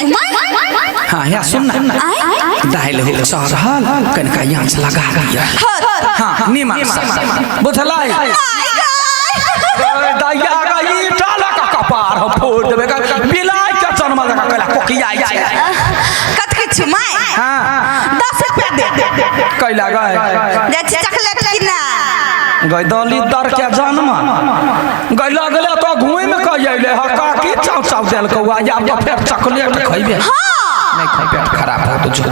हाँ या सुन ना दाइल हो चढ़ल कनका यहाँ से लगा दिया हाँ नीमन बुझलाई दैया गई टाला का कपार हो फोड़ देबे बिलाई के जन्म लगा कला कोकिया छै कत के छुमाय हां 10 रुपया दे कैला गए जे चॉकलेट किना गई दलित दर के जन्म गई लगले तो घुमै में कह अइले ह का की चाव चाव देल कौआ या फिर चॉकलेट खइबे हां नहीं खाई पेट खराब हो तो जो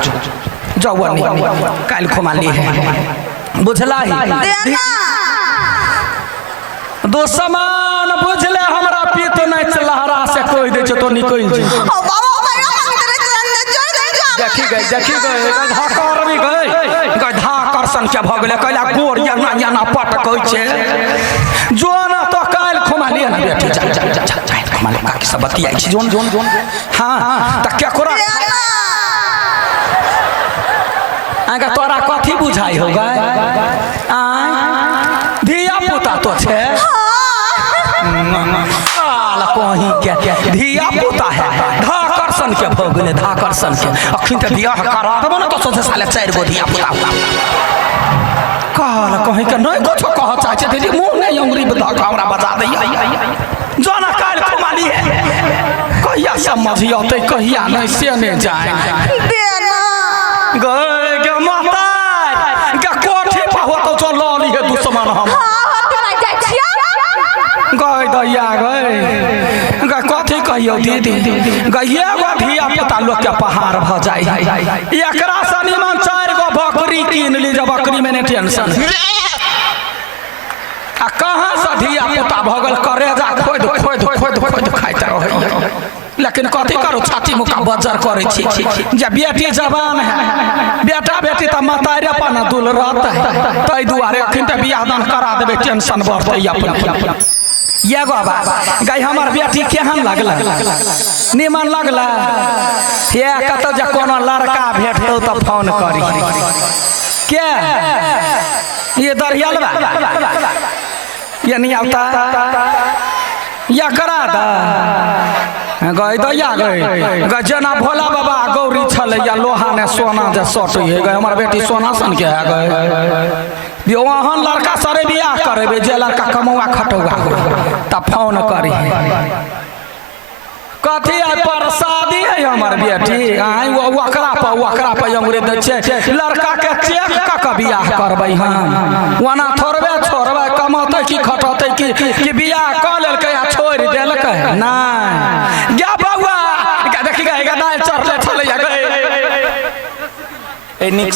जवानी काल खुमाली है बुझलाई देना दो समान बुझले हमरा पीत नहीं लहरा से कोई दे तो निकल जी ओ बाबा देखी गई धाकर भी गई धाकर्षण के भ गेले कहला गोर याना याना पट कहै छे जो ना तो काल खुमाली ना बेटी जा जा जा जा खुमाली का सब बतिया छी जोन जोन जोन हां त क्या कोरा आगा तोरा कथी बुझाई होगा आ धिया पुता तो छे आला कहीं के धिया पुता है धाकर्षण के भ गेले धाकर्षण के अखिन त बियाह करा तब न तो सोचे साले 4 गो धिया पुता कहल कहीं के नहीं कुछ कह चाहे दीदी मुंह नहीं अंगुरी बता हमरा बता दैया जाना काल खुमाली है कहिया समझियो ते कहिया नहीं से ने जाए देना गए के माता के कोठी पाहो तो चल ली है दुश्मन हम गए दैया गए कथी कहियो दीदी गए एगो धिया पुता लोग के पहाड़ भ जाए एकरा सनी मन 4 गो बकरी कीन ली जब बकरी में नहीं टेंशन आ कहां से धिया पुता भगल करे जा खोद खोद खोद खोद खाइत रहे लेकिन कथी करू छाती मुका बजर करे छी जे बेटी जवान है बेटा बेटी त मतारे पना दुल रहत है तै दुआरे अखिन त बियाह दान करा देबे टेंशन बढ़तै अपन ये बाबा गई हमार बेटी केहन लगला निमन लगला ये कत जे कोनो लड़का भेटतो त फोन करी के ये दरियालवा ये नहीं आता या करा दा गई दैया गई जना भोला बाबा गौरी छले या लोहा ने सोना जे सट है गई हमार बेटी सोना सन के है गई वहाँ लड़का सरे बियाह करे जे लड़का कमौआ खटौआ त फोन करी कथी है प्रसादी है हमार बेटी आई वकरा पे अंगुरी दे छे लड़का के चेक क के बियाह करबै हम वना थोड़बे छोड़बै कमतै की खटतै की बियाह क लेलकै आ छोड़ देलकै नहीं गे बौआ देखी गए दाल चढ़ले छले ए निक